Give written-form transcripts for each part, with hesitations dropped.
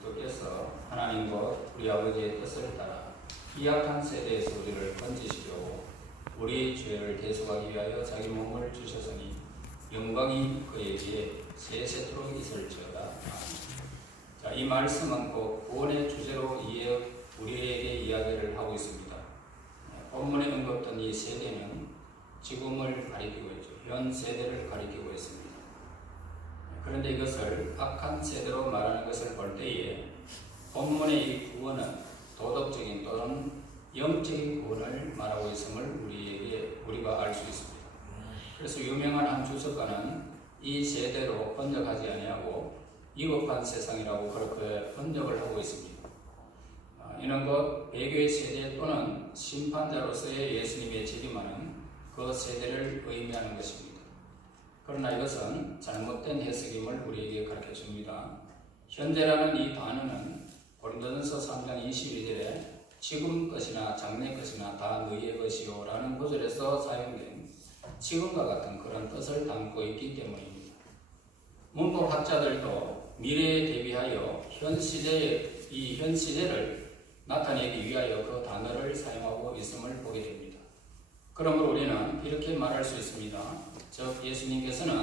그리스도께서 하나님과 우리 아버지의 뜻을 따라 이 악한 세대에서 우리를 건지시려고 우리 죄를 대속하기 위하여 자기 몸을 주셨으니 영광이 그에게 세세토록 있을지어다. 자, 이 말씀은 꼭 구원의 주제로 우리에게 이야기를 하고 있습니다. 본문에 언급된 이 세대는 지금을 가리키고 있죠. 현 세대를 가리키고 있습니다. 그런데 이것을 악한 세대로 말하는 것을 볼 때에 본문의 이 구원은 도덕적인 또는 영적인 구원을 말하고 있음을 우리가 알 수 있습니다. 그래서 유명한 한 주석가는 이 세대로 번역하지 아니하고 위급한 세상이라고 그렇게 번역을 하고 있습니다. 이는 그 배교의 세대 또는 심판자로서의 예수님의 재림하는 그 세대를 의미하는 것입니다. 그러나 이것은 잘못된 해석임을 우리에게 가르쳐 줍니다. 현재라는 이 단어는 고린도전서 3장 22절에 지금 것이나 장래 것이나 다 너희의 것이요 라는 구절에서 사용된 지금과 같은 그런 뜻을 담고 있기 때문입니다. 문법학자들도 미래에 대비하여 현 시제를 나타내기 위하여 그 단어를 사용하고 있음을 보게 됩니다. 그러므로 우리는 이렇게 말할 수 있습니다. 즉 예수님께서는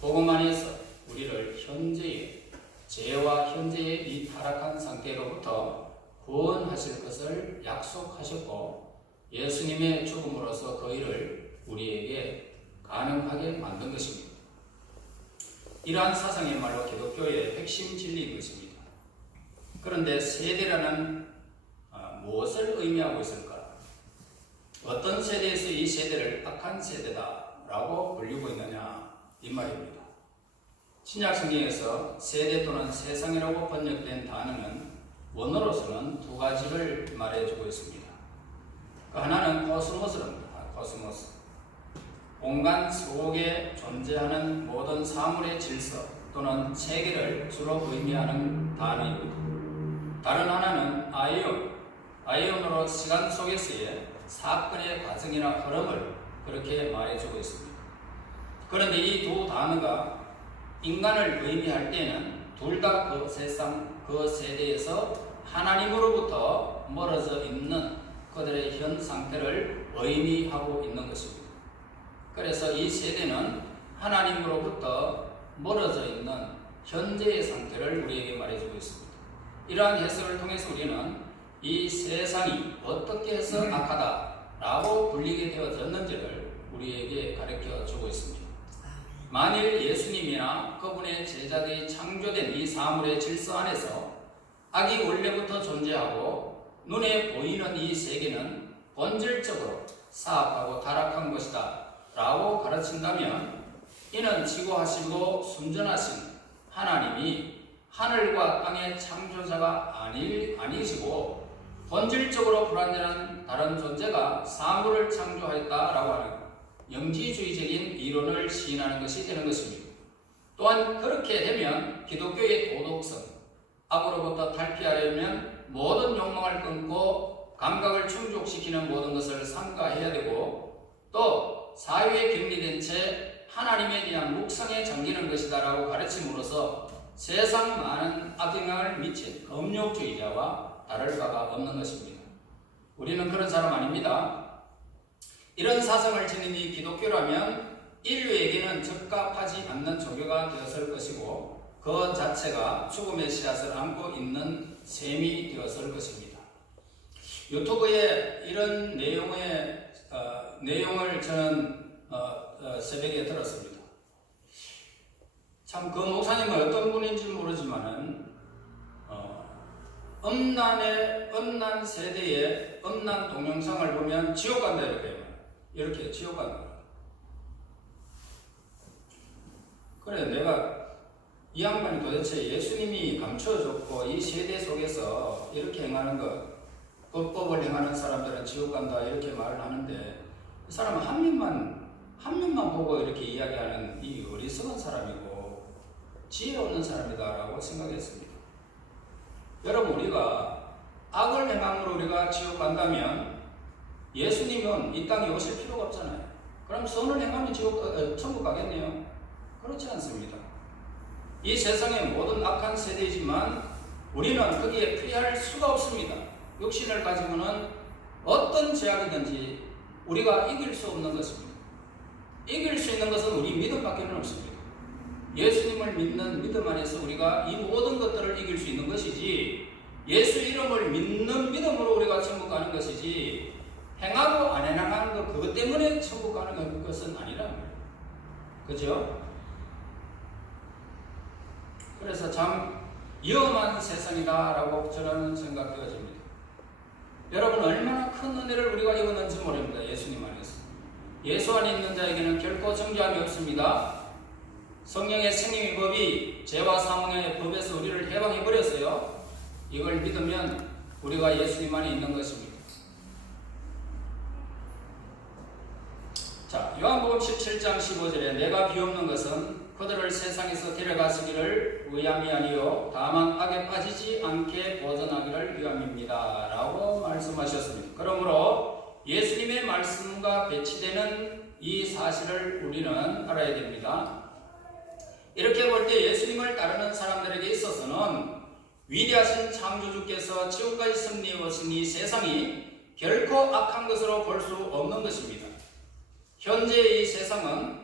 복음 안에서 우리를 현재의 죄와 현재의 이 타락한 상태로부터 구원하실 것을 약속하셨고 예수님의 죽음으로서 그 일을 우리에게 가능하게 만든 것입니다. 이러한 사상이야말로 기독교의 핵심 진리인 것입니다. 그런데 세대라는 무엇을 의미하고 있을까? 어떤 세대에서 이 세대를 악한 세대다라고 불리고 있느냐 이 말입니다. 신약 성경에서 세대 또는 세상이라고 번역된 단어는 원어로서는 두 가지를 말해주고 있습니다. 그 하나는 코스모스랍니다. 코스모스. 공간 속에 존재하는 모든 사물의 질서 또는 체계를 주로 의미하는 단어입니다. 다른 하나는 아이온으로 시간 속에서의 사건의 과정이나 흐름을 그렇게 말해주고 있습니다. 그런데 이 두 단어가 인간을 의미할 때는 둘 다 그 세상, 그 세대에서 하나님으로부터 멀어져 있는 그들의 현 상태를 의미하고 있는 것입니다. 그래서 이 세대는 하나님으로부터 멀어져 있는 현재의 상태를 우리에게 말해주고 있습니다. 이러한 해석을 통해서 우리는 이 세상이 어떻게 해서 악하다라고 불리게 되어졌는지를 우리에게 가르쳐 주고 있습니다. 만일 예수님이나 그분의 제자들이 창조된 이 사물의 질서 안에서 악이 원래부터 존재하고 눈에 보이는 이 세계는 본질적으로 사악하고 타락한 것이다 라고 가르친다면 이는 지고하시고 순전하신 하나님이 하늘과 땅의 창조자가 아니시고 본질적으로 불완전한 다른 존재가 사물을 창조하였다라고 하는 영지주의적인 이론을 시인하는 것이 되는 것입니다. 또한 그렇게 되면 기독교의 도덕성, 악으로부터 탈피하려면 모든 욕망을 끊고 감각을 충족시키는 모든 것을 삼가해야 되고 또 사회에 격리된 채 하나님에 대한 묵상에 잠기는 것이다 라고 가르침으로써 세상 많은 악영향을 미친 금욕주의자와 다를 바가 없는 것입니다. 우리는 그런 사람 아닙니다. 이런 사상을 지닌 이 기독교라면 인류에게는 적합하지 않는 종교가 되었을 것이고 그 자체가 죽음의 씨앗을 안고 있는 셈이 되었을 것입니다. 유튜브에 이런 내용을 저는 새벽에 들었습니다. 참 그 목사님은 어떤 분인지 모르지만은 음란 세대의 음란 동영상을 보면 지옥 간다 이렇게 지옥 간다. 그래 내가 이 양반이 도대체 예수님이 감춰줬고 이 세대 속에서 이렇게 행하는 것, 불법을 행하는 사람들은 지옥 간다 이렇게 말을 하는데 이 사람은 한 면만 보고 이렇게 이야기하는 이 어리석은 사람이고 지혜 없는 사람이다라고 생각했습니다. 여러분 우리가 악을 행함으로 우리가 지옥 간다면 예수님은 이 땅에 오실 필요가 없잖아요. 그럼 선을 행하면 천국 가겠네요. 그렇지 않습니다. 이 세상의 모든 악한 세대이지만 우리는 거기에 피할 수가 없습니다. 육신을 가지고는 어떤 제약이든지 우리가 이길 수 없는 것입니다. 이길 수 있는 것은 우리 믿음밖에 없습니다. 예수님을 믿는 믿음 안에서 우리가 이 모든 것들을 이길 수 있는 것이지, 예수 이름을 믿는 믿음으로 우리가 천국 가는 것이지, 행하고 안 행하는 것 그것 때문에 천국 가는 것은 아니라는 거예요. 그죠? 그래서 참 위험한 세상이다라고 저는 생각되어집니다. 여러분, 얼마나 큰 은혜를 우리가 입었는지 모릅니다. 예수님 안에서. 예수 안에 있는 자에게는 결코 정죄함이 없습니다. 성령의 생명의 법이 죄와 사망의 법에서 우리를 해방해버렸어요. 이걸 믿으면 우리가 예수님 안에 있는 것입니다. 자, 요한복음 17장 15절에 내가 비옵는 것은 그들을 세상에서 데려가시기를 위함이 아니요 다만 악에 빠지지 않게 보존하기를 위함입니다 라고 말씀하셨습니다. 그러므로 예수님의 말씀과 배치되는 이 사실을 우리는 알아야 됩니다. 이렇게 볼 때 예수님을 따르는 사람들에게 있어서는 위대하신 창조주께서 지금까지 섭리해오신 이 세상이 결코 악한 것으로 볼 수 없는 것입니다. 현재의 이 세상은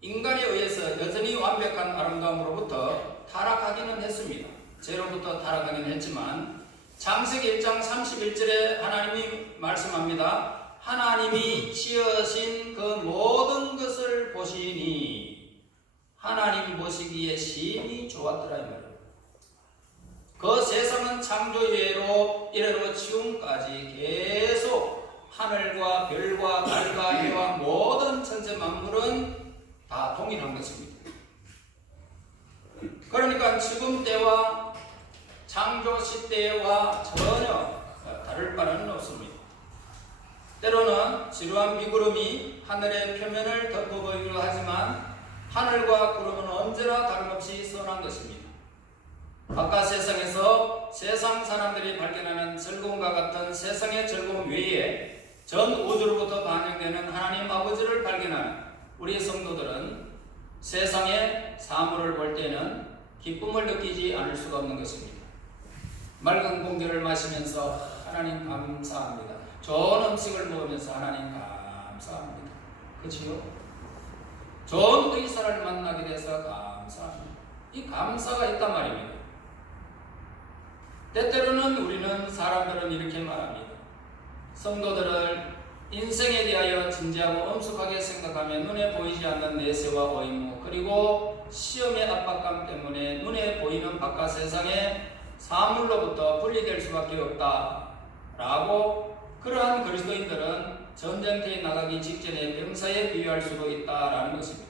인간에 의해서 여전히 완벽한 아름다움으로부터 타락하기는 했습니다. 죄로부터 타락하기는 했지만 창세기 1장 31절에 하나님이 말씀합니다. 하나님이 지으신 그 모든 것을 보시니 하나님 보시기에 심히 좋았더라 이 말이에요. 그 세상은 창조 이래로 지금까지 계속 하늘과 별과 달과 해와 모든 천체 만물은 다 동일한 것입니다. 그러니까 지금 때와 창조 시대와 전혀 다를 바는 없습니다. 때로는 지루한 비구름이 하늘의 표면을 덮어 보이기도 하지만 하늘과 구름은 언제나 다름없이 선한 것입니다. 바깥 세상에서 세상 사람들이 발견하는 즐거움과 같은 세상의 즐거움 외에 전 우주로부터 반영되는 하나님 아버지를 발견하는 우리 성도들은 세상의 사물을 볼 때는 기쁨을 느끼지 않을 수가 없는 것입니다. 맑은 공기를 마시면서 하나님 감사합니다. 좋은 음식을 먹으면서 하나님 감사합니다. 그치요? 좋은 의사를 만나게 돼서 감사합니다. 이 감사가 있단 말입니다. 때때로는 우리는 사람들은 이렇게 말합니다. 성도들을 인생에 대하여 진지하고 엄숙하게 생각하며 눈에 보이지 않는 내세와 의무 그리고 시험의 압박감 때문에 눈에 보이는 바깥 세상의 사물로부터 분리될 수밖에 없다 라고 그러한 그리스도인들은 전쟁터에 나가기 직전에 병사에 비유할 수도 있다라는 것입니다.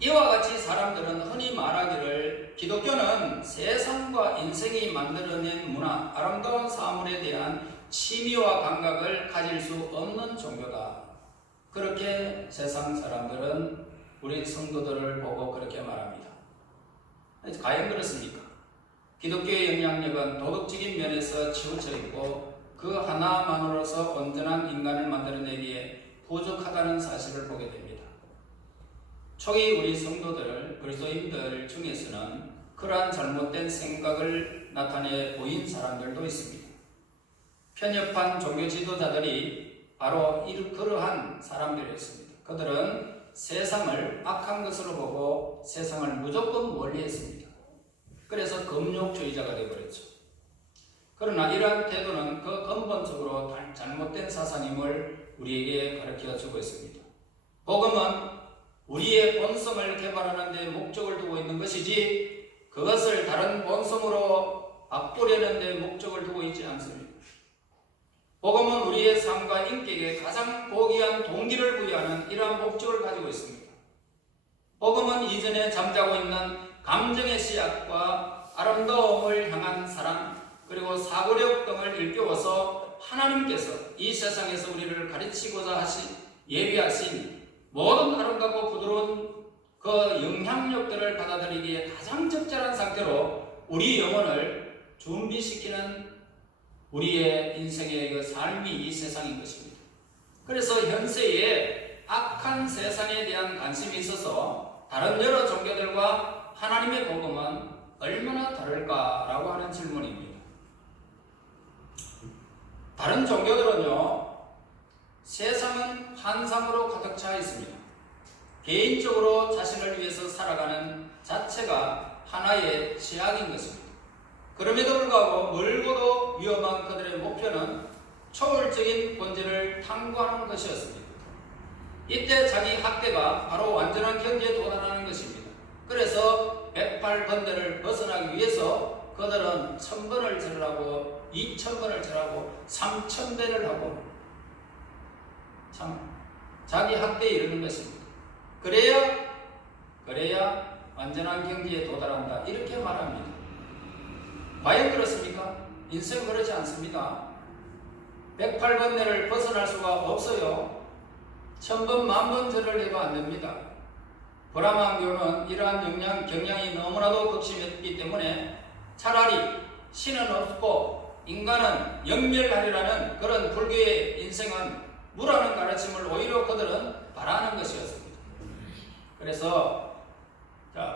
이와 같이 사람들은 흔히 말하기를 기독교는 세상과 인생이 만들어낸 문화, 아름다운 사물에 대한 취미와 감각을 가질 수 없는 종교다. 그렇게 세상 사람들은 우리 성도들을 보고 그렇게 말합니다. 과연 그렇습니까? 기독교의 영향력은 도덕적인 면에서 치우쳐 있고 그 하나만으로서 온전한 인간을 만들어내기에 부족하다는 사실을 보게 됩니다. 초기 우리 성도들, 그리스도인들 중에서는 그러한 잘못된 생각을 나타내 보인 사람들도 있습니다. 편협한 종교 지도자들이 바로 그러한 사람들이었습니다. 그들은 세상을 악한 것으로 보고 세상을 무조건 멀리했습니다. 그래서 금욕주의자가 되어버렸죠. 그러나 이러한 태도는 그 근본적으로 잘못된 사상임을 우리에게 가르쳐주고 있습니다. 복음은 우리의 본성을 개발하는 데 목적을 두고 있는 것이지 그것을 다른 본성으로 바꾸려는 데 목적을 두고 있지 않습니다. 복음은 우리의 삶과 인격에 가장 고귀한 동기를 부여하는 이러한 목적을 가지고 있습니다. 복음은 이전에 잠자고 있는 감정의 씨앗과 아름다움을 향한 사랑 그리고 사고력 등을 일깨워서 하나님께서 이 세상에서 우리를 가르치고자 예비하신 모든 아름답고 부드러운 그 영향력들을 받아들이기에 가장 적절한 상태로 우리 영혼을 준비시키는 우리의 인생의 그 삶이 이 세상인 것입니다. 그래서 현세에 악한 세상에 대한 관심이 있어서 다른 여러 종교들과 하나님의 복음은 얼마나 다를까라고 하는 질문입니다. 다른 종교들은요, 세상은 환상으로 가득 차 있습니다. 개인적으로 자신을 위해서 살아가는 자체가 하나의 제약인 것입니다. 그럼에도 불구하고 멀고도 위험한 그들의 목표는 초월적인 본질을 탐구하는 것이었습니다. 이때 자기 학대가 바로 완전한 경지에 도달하는 것입니다. 그래서 108번대를 벗어나기 위해서 그들은 1000번을 절하고 2000번을 절하고 3000배를 하고 참 자기 학대에 이르는 것입니다. 그래야 완전한 경지에 도달한다, 이렇게 말합니다. 과연 그렇습니까? 인생 그렇지 않습니다. 108번대를 벗어날 수가 없어요. 1000번, 10,000번 절을 해도 안 됩니다. 브라만교는 이러한 경향이 너무나도 극심했기 때문에 차라리 신은 없고 인간은 영멸하리라는 그런 불교의 인생은 무라는 가르침을 오히려 그들은 바라는 것이었습니다. 그래서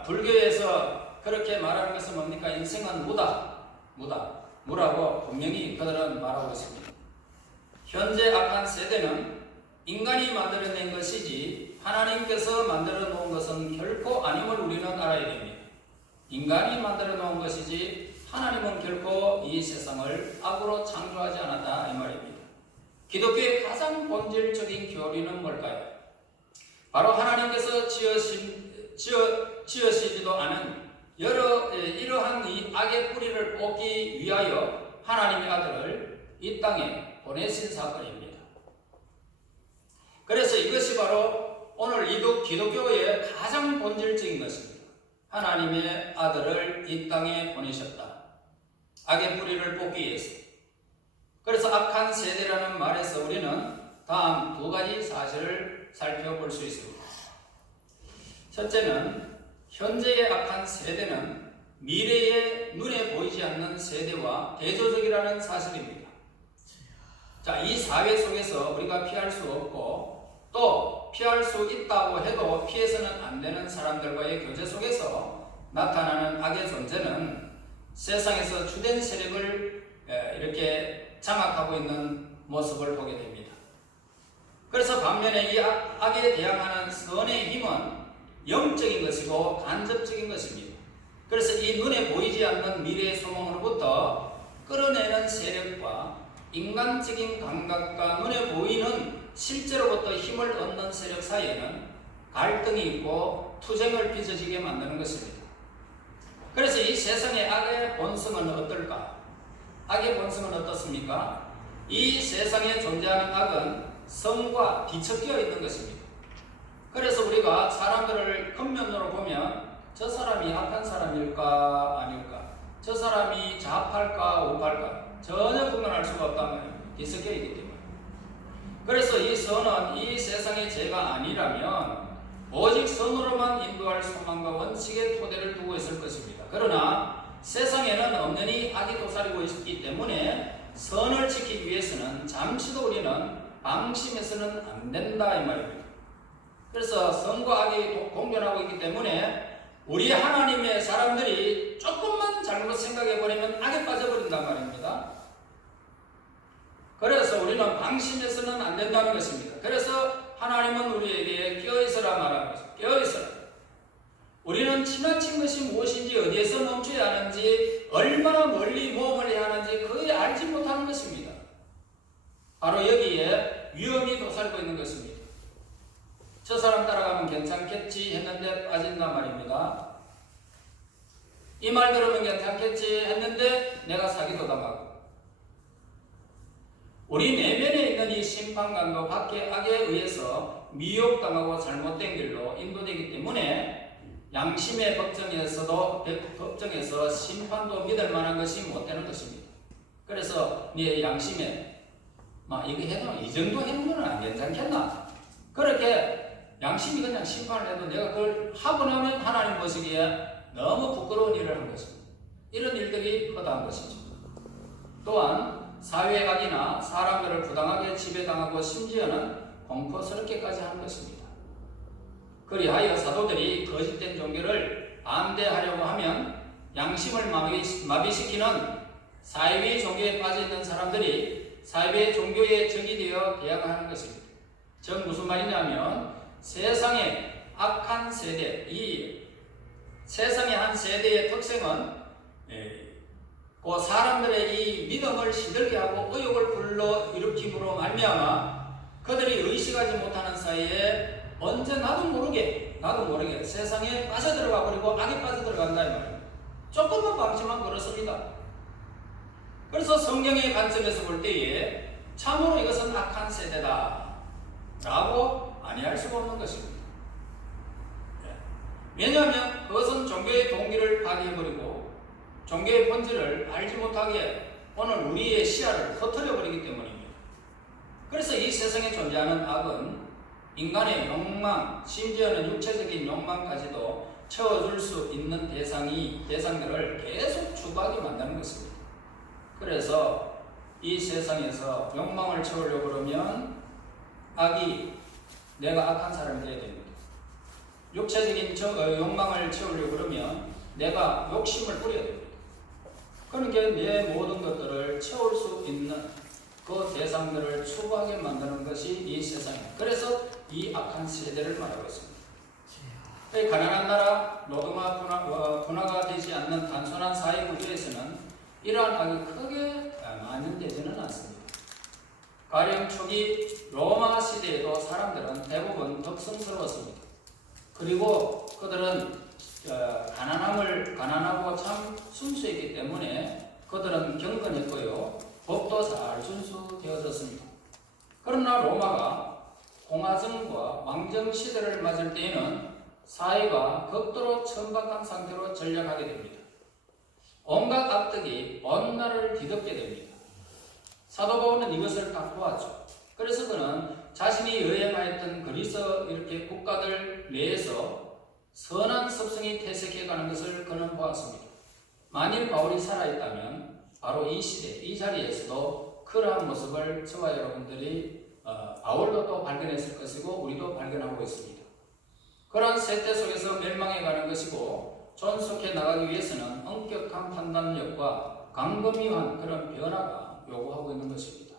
불교에서 그렇게 말하는 것은 뭡니까? 인생은 무라고 분명히 그들은 말하고 있습니다. 현재 악한 세대는 인간이 만들어낸 것이지 하나님께서 만들어 놓은 것은 결코 아님을 우리는 알아야 됩니다. 인간이 만들어 놓은 것이지 하나님은 결코 이 세상을 악으로 창조하지 않았다, 이 말입니다. 기독교의 가장 본질적인 교리는 뭘까요? 바로 하나님께서 지으시지도 않은 이러한 이 악의 뿌리를 뽑기 위하여 하나님의 아들을 이 땅에 보내신 사건입니다. 그래서 이것이 바로 오늘 기독교의 가장 본질적인 것입니다. 하나님의 아들을 이 땅에 보내셨다. 악의 뿌리를 뽑기 위해서. 그래서 악한 세대라는 말에서 우리는 다음 두 가지 사실을 살펴볼 수 있습니다. 첫째는 현재의 악한 세대는 미래의 눈에 보이지 않는 세대와 대조적이라는 사실입니다. 자, 이 사회 속에서 우리가 피할 수 없고 또 피할 수 있다고 해도 피해서는 안 되는 사람들과의 교제 속에서 나타나는 악의 존재는 세상에서 주된 세력을 이렇게 장악하고 있는 모습을 보게 됩니다. 그래서 반면에 이 악에 대항하는 선의 힘은 영적인 것이고 간접적인 것입니다. 그래서 이 눈에 보이지 않는 미래의 소망으로부터 끌어내는 세력과 인간적인 감각과 눈에 보이는 실제로부터 힘을 얻는 세력 사이에는 갈등이 있고 투쟁을 빚어지게 만드는 것입니다. 그래서 이 세상의 악의 본성은 어떨까? 악의 본성은 어떻습니까? 이 세상에 존재하는 악은 성과 뒤섞여 있는 것입니다. 그래서 우리가 사람들을 겉면으로 보면 저 사람이 악한 사람일까 아닐까? 저 사람이 좌파일까 우파일까? 전혀 구분할 수가 없단 말이에요. 뒤섞여 있기 때문에. 그래서 이 선은 이 세상의 죄가 아니라면 오직 선으로만 인도할 소망과 원칙의 토대를 두고 있을 것입니다. 그러나 세상에는 엄연히 악이 도사리고 있기 때문에 선을 지키기 위해서는 잠시도 우리는 방심해서는 안 된다, 이 말입니다. 그래서 선과 악이 공존하고 있기 때문에 우리 하나님의 사람들이 조금만 잘못 생각해버리면 악에 빠져버린단 말입니다. 그래서 우리는 방심해서는 안 된다는 것입니다. 그래서 하나님은 우리에게 깨어있어라 말하는 것입니다. 깨어있어라. 우리는 지나친 것이 무엇인지, 어디에서 멈춰야 하는지, 얼마나 멀리 모험을 해야 하는지 거의 알지 못하는 것입니다. 바로 여기에 위험이 도사리고 있는 것입니다. 저 사람 따라가면 괜찮겠지 했는데 빠진단 말입니다. 이 말 들으면 괜찮겠지 했는데 내가 사기도 당하고, 우리 내면에 있는 이 심판관도 밖의 악에 의해서 미혹당하고 잘못된 길로 인도되기 때문에 양심의 법정에서 심판도 믿을 만한 것이 못 되는 것입니다. 그래서 네 양심에 이거 해도 이 정도 해놓으면 안 괜찮겠나? 그렇게 양심이 그냥 심판을 해도 내가 그걸 하고 나면 하나님 보시기에 너무 부끄러운 일을 한 것입니다. 이런 일들이 허다한 것이죠. 또한 사회의 악이나 사람들을 부당하게 지배당하고 심지어는 공포스럽게까지 하는 것입니다. 그리하여 사도들이 거짓된 종교를 반대하려고 하면 양심을 마비시키는 사이비 종교에 빠져있는 사람들이 사이비 종교의 적이 되어 대항하는 것입니다. 즉 무슨 말이냐면 세상의 악한 세대, 이 세상의 한 세대의 특성은 그 사람들의 이 믿음을 시들게 하고 의욕을 불러일으킴으로 말미암아 그들이 의식하지 못하는 사이에 언제 나도 모르게 세상에 빠져들어가 버리고 악에 빠져들어간다 이 말입니다. 조금만 방심하면 그렇습니다. 그래서 성경의 관점에서 볼 때에 참으로 이것은 악한 세대다 라고 아니할 수가 없는 것입니다. 왜냐하면 그것은 종교의 동기를 파괴해버리고 종교의 본질을 알지 못하게 오늘 우리의 시야를 흩어려버리기 때문입니다. 그래서 이 세상에 존재하는 악은 인간의 욕망, 심지어는 육체적인 욕망까지도 채워줄 수 있는 대상들을 계속 추구하게 만드는 것입니다. 그래서 이 세상에서 욕망을 채우려고 그러면 악이 내가 악한 사람이 되어야 됩니다. 육체적인 욕망을 채우려고 그러면 내가 욕심을 부려야 됩니다. 그러니까 내 모든 것들을 채울 수 있는 그 대상들을 추구하게 만드는 것이 이 세상입니다. 그래서 이 악한 세대를 말하고 있습니다. 가난한 나라, 노동화 분화가 되지 않는 단순한 사회 구조에서는 이러한 악이 크게 만연되지는 않습니다. 가령 초기 로마 시대에도 사람들은 대부분 덕성스러웠습니다. 그리고 그들은 가난하고 참 순수했기 때문에 그들은 경건했고요. 법도 잘 준수되어졌습니다. 그러나 로마가 공화정과 왕정 시대를 맞을 때에는 사회가 극도로 천박한 상태로 전락하게 됩니다. 온갖 악덕이 온 나라를 뒤덮게 됩니다. 사도 바울은 이것을 딱 보았죠. 그래서 그는 자신이 여행하였던 그리스 이렇게 국가들 내에서 선한 습성이 퇴색해가는 것을 그는 보았습니다. 만일 바울이 살아있다면 바로 이 시대, 이 자리에서도 그러한 모습을 저와 여러분들이 바울도 또 발견했을 것이고 우리도 발견하고 있습니다. 그러한 세태 속에서 멸망해가는 것이고 존속해 나가기 위해서는 엄격한 판단력과 강금이한 그런 변화가 요구하고 있는 것입니다.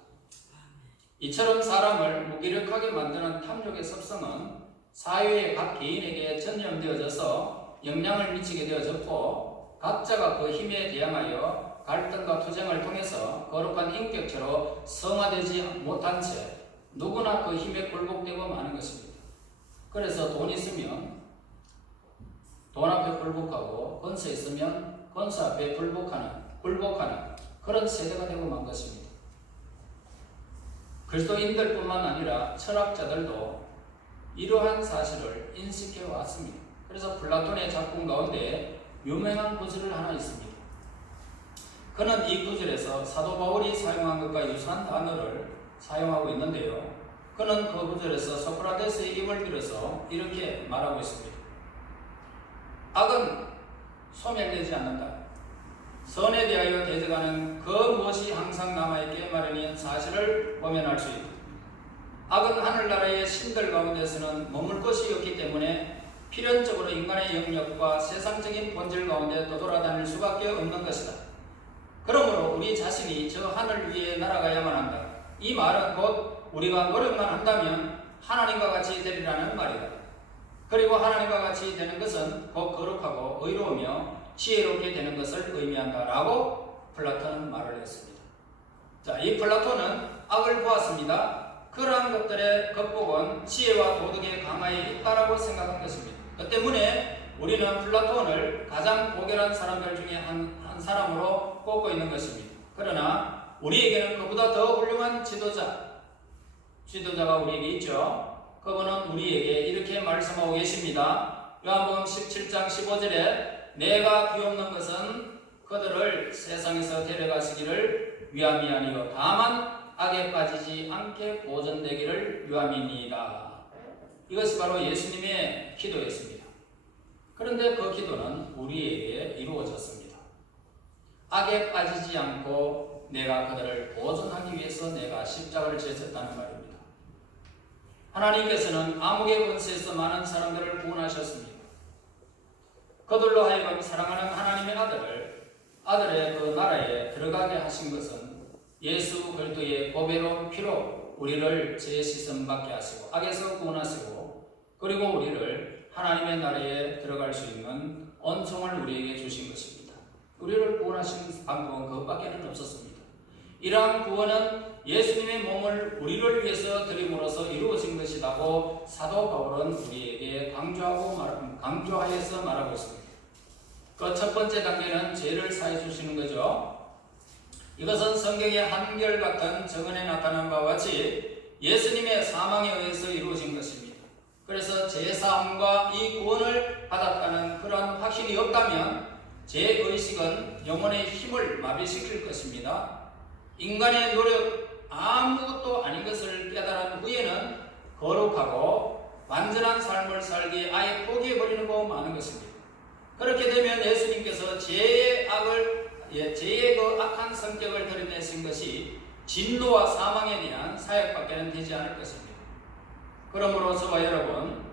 이처럼 사람을 무기력하게 만드는 탐욕의 습성은 사회의 각 개인에게 전염되어져서 영향을 미치게 되어졌고 각자가 그 힘에 대항하여 갈등과 투쟁을 통해서 거룩한 인격체로 성화되지 못한 채 누구나 그 힘에 굴복되고 마는 것입니다. 그래서 돈 있으면 돈 앞에 굴복하고 권세 있으면 권세 앞에 굴복하는 그런 세대가 되고 만 것입니다. 그리스도인들뿐만 아니라 철학자들도 이러한 사실을 인식해 왔습니다. 그래서 플라톤의 작품 가운데 유명한 구절을 하나 있습니다. 그는 이 구절에서 사도 바울이 사용한 것과 유사한 단어를 사용하고 있는데요. 그는 그 구절에서 소크라테스의 입을 빌어서 이렇게 말하고 있습니다. 악은 소멸되지 않는다. 선에 대하여 대적하는 그 무엇이 항상 남아있기에 마련인 사실을 보면 알 수 있다. 악은 하늘나라의 신들 가운데서는 머물 것이 없기 때문에 필연적으로 인간의 영역과 세상적인 본질 가운데 떠돌아다닐 수밖에 없는 것이다. 그러므로 우리 자신이 저 하늘 위에 날아가야만 한다. 이 말은 곧 우리가 노력만 한다면 하나님과 같이 되리라는 말이다. 그리고 하나님과 같이 되는 것은 곧 거룩하고 의로우며 지혜롭게 되는 것을 의미한다 라고 플라톤은 말을 했습니다. 자, 이 플라톤은 악을 보았습니다. 그러한 것들의 극복은 지혜와 도덕의 강화에 있다라고 생각한 것입니다. 그 때문에 우리는 플라톤을 가장 고결한 사람들 중에 한 사람으로 꼽고 있는 것입니다. 그러나 우리에게는 그보다 더 훌륭한 지도자가 우리에게 있죠. 그분은 우리에게 이렇게 말씀하고 계십니다. 요한복음 17장 15절에 내가 비옵는 것은 그들을 세상에서 데려가시기를 위함이 아니요 다만 악에 빠지지 않게 보존되기를 위함이니이다. 이것이 바로 예수님의 기도였습니다. 그런데 그 기도는 우리에게 이루어졌습니다. 악에 빠지지 않고 내가 그들을 보존하기 위해서 내가 십자가를 지셨다는 말입니다. 하나님께서는 암흑의 권세에서 많은 사람들을 구원하셨습니다. 그들로 하여금 사랑하는 하나님의 아들의 그 나라에 들어가게 하신 것은 예수 그리스도의 보배로운 피로 우리를 죄 씻음 받게 하시고 악에서 구원하시고 그리고 우리를 하나님의 나라에 들어갈 수 있는恩寵을 우리에게 주신 것입니다. 우리를 구원하신 방법은 그것밖에는 없었습니다. 이러한 구원은 예수님의 몸을 우리를 위해서 드림으로써 이루어진 것이라고 사도 바울은 우리에게 강조하여서 말하고 있습니다. 그 첫 번째 단계는 죄를 사해 주시는 거죠. 이것은 성경의 한결같은 정언에 나타난 바와 같이 예수님의 사망에 의해서 이루어진 것입니다. 그래서 죄사함과 이 구원을 받았다는 그러한 확신이 없다면 죄의식은 영혼의 힘을 마비시킬 것입니다. 인간의 노력 아무것도 아닌 것을 깨달은 후에는 거룩하고 완전한 삶을 살기에 아예 포기해버리는 거 많은 것입니다. 그렇게 되면 예수님께서 죄의 그 악한 성격을 드러내신 것이 진노와 사망에 대한 사역밖에는 되지 않을 것입니다. 그러므로 저와 여러분,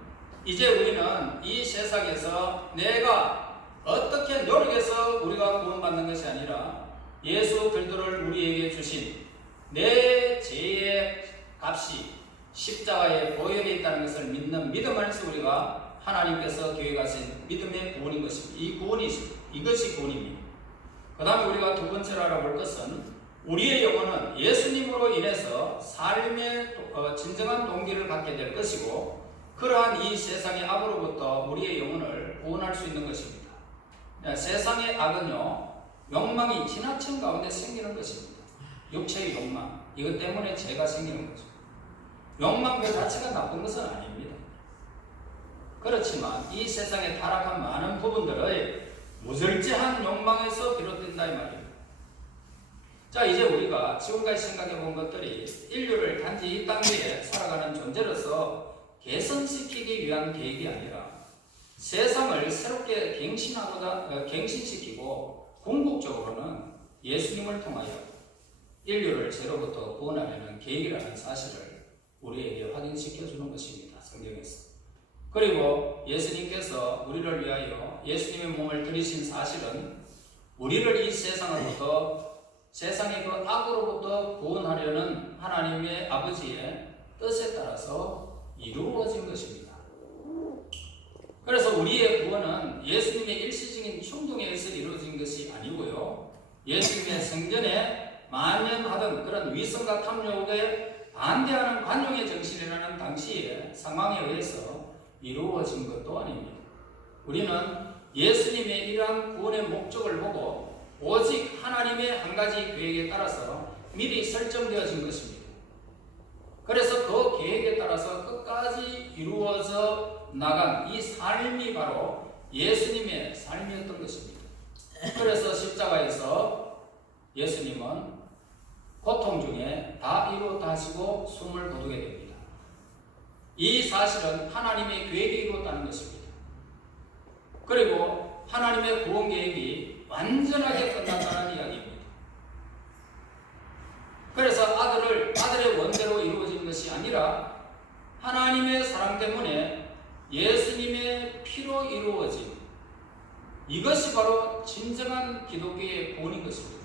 이제 우리는 이 세상에서 내가 어떻게 노력해서 우리가 구원받는 것이 아니라 예수 그리스도를 우리에게 주신 내 죄의 값이 십자가에 보혈에 있다는 것을 믿는 믿음 안에서 우리가 하나님께서 계획하신 믿음의 구원인 것입니다. 이것이 구원입니다. 그 다음에 우리가 두 번째로 알아볼 것은 우리의 영혼은 예수님으로 인해서 삶의 진정한 동기를 갖게 될 것이고 그러한 이 세상의 악으로부터 우리의 영혼을 구원할 수 있는 것입니다. 세상의 악은요, 욕망이 지나친 가운데 생기는 것입니다. 육체의 욕망, 이것 때문에 죄가 생기는 거죠. 욕망 그 자체가 나쁜 것은 아닙니다. 그렇지만 이 세상에 타락한 많은 부분들의 무절제한 욕망에서 비롯된다 이 말입니다. 자, 이제 우리가 지금까지 생각해 본 것들이 인류를 단지 이 단계에 살아가는 존재로서 개선시키기 위한 계획이 아니라 세상을 새롭게 갱신시키고 궁극적으로는 예수님을 통하여 인류를 죄로부터 구원하려는 계획이라는 사실을 우리에게 확인시켜 주는 것입니다. 성경에서. 그리고 예수님께서 우리를 위하여 예수님의 몸을 들이신 사실은 우리를 이 세상의 그 악으로부터 구원하려는 하나님의 아버지의 뜻에 따라서 이루어진 것입니다. 그래서 우리의 구원은 예수님의 일시적인 충동에 의해서 이루어진 것이 아니고요, 예수님의 생전에 만연하던 그런 위선과 탐욕에 반대하는 관용의 정신이라는 당시의 상황에 의해서 이루어진 것도 아닙니다. 우리는 예수님의 이러한 구원의 목적을 보고 오직 하나님의 한 가지 계획에 따라서 미리 설정되어진 것입니다. 그래서 그 계획에 따라서 끝까지 이루어져 나간 이 삶이 바로 예수님의 삶이었던 것입니다. 그래서 십자가에서 예수님은 고통 중에 다 이루었다 하시고 숨을 거두게 됩니다. 이 사실은 하나님의 계획이 이루었다는 것입니다. 그리고 하나님의 구원 계획이 완전하게 끝났다는 이야기입니다. 그래서 아들의 원대로 이루어진 것이 아니라 하나님의 사랑 때문에 예수님의 피로 이루어진 이것이 바로 진정한 기독교의 구원인 것입니다.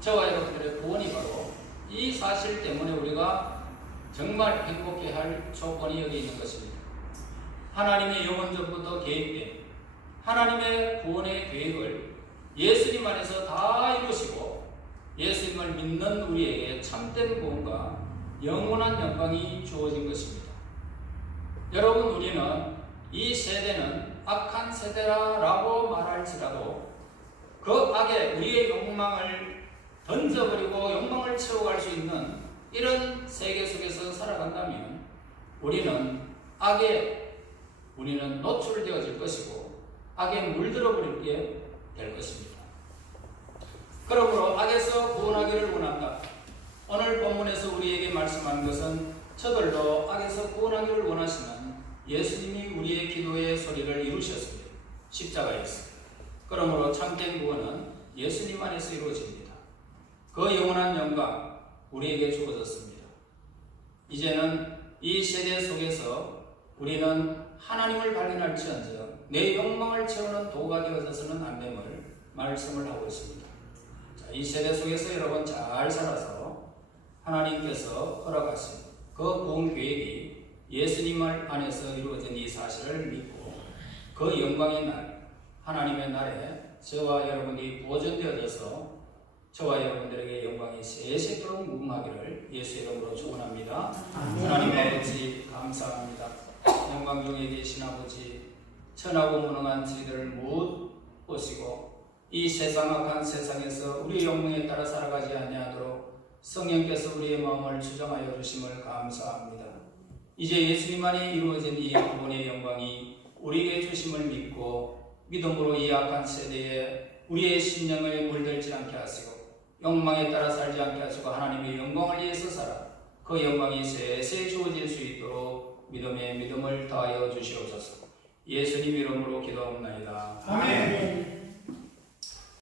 저와 여러분들의 구원이 바로 이 사실 때문에 우리가 정말 행복해할 조건이 여기 있는 것입니다. 하나님의 영원전부터 계획된 하나님의 구원의 계획을 예수님 안에서 다 이루시고 예수님을 믿는 우리에게 참된 구원과 영원한 영광이 주어진 것입니다. 여러분, 우리는 이 세대는 악한 세대라고 말할지라도 그 악에 우리의 욕망을 던져버리고 욕망을 채워갈 수 있는 이런 세계 속에서 살아간다면 우리는 노출되어질 것이고 악에 물들어버리게 될 것입니다. 그러므로 악에서 구원하기를 원한다. 오늘 본문에서 우리에게 말씀한 것은 저들도 악에서 구원하기를 원하시는 예수님이 우리의 기도의 소리를 이루셨습니다. 십자가에서. 그러므로 참된 구원은 예수님 안에서 이루어집니다. 그 영원한 영광 우리에게 주어졌습니다. 이제는 이 세대 속에서 우리는 하나님을 발견할지언정 내 욕망을 채우는 도가 되어져서는 안 됨을 말씀을 하고 있습니다. 자, 이 세대 속에서 여러분 잘 살아서 하나님께서 허락하신 그 구원 계획이 예수님 안에서 이루어진 이 사실을 믿고 그 영광의 날, 하나님의 날에 저와 여러분이 보존되어져서 저와 여러분들에게 영광이 세세토록 무궁하기를 예수 이름으로 축원합니다. 하나님 아버지 감사합니다. 영광 중에 계신 아버지, 천하고 무능한 저희들을 묻보시고 이 세상 악한 세상에서 우리 영광에 따라 살아가지 아니하도록 성령께서 우리의 마음을 주장하여 주심을 감사합니다. 이제 예수님만이 이루어진 이 구원의 영광이 우리에게 주심을 믿고 믿음으로 이 악한 세대에 우리의 심령에 물들지 않게 하시고 욕망에 따라 살지 않게 하시고 하나님의 영광을 위해서 살아 그 영광이 세세 주어질 수 있도록 믿음에 믿음을 더하여 주시옵소서. 예수님 이름으로 기도합나이다. 아멘.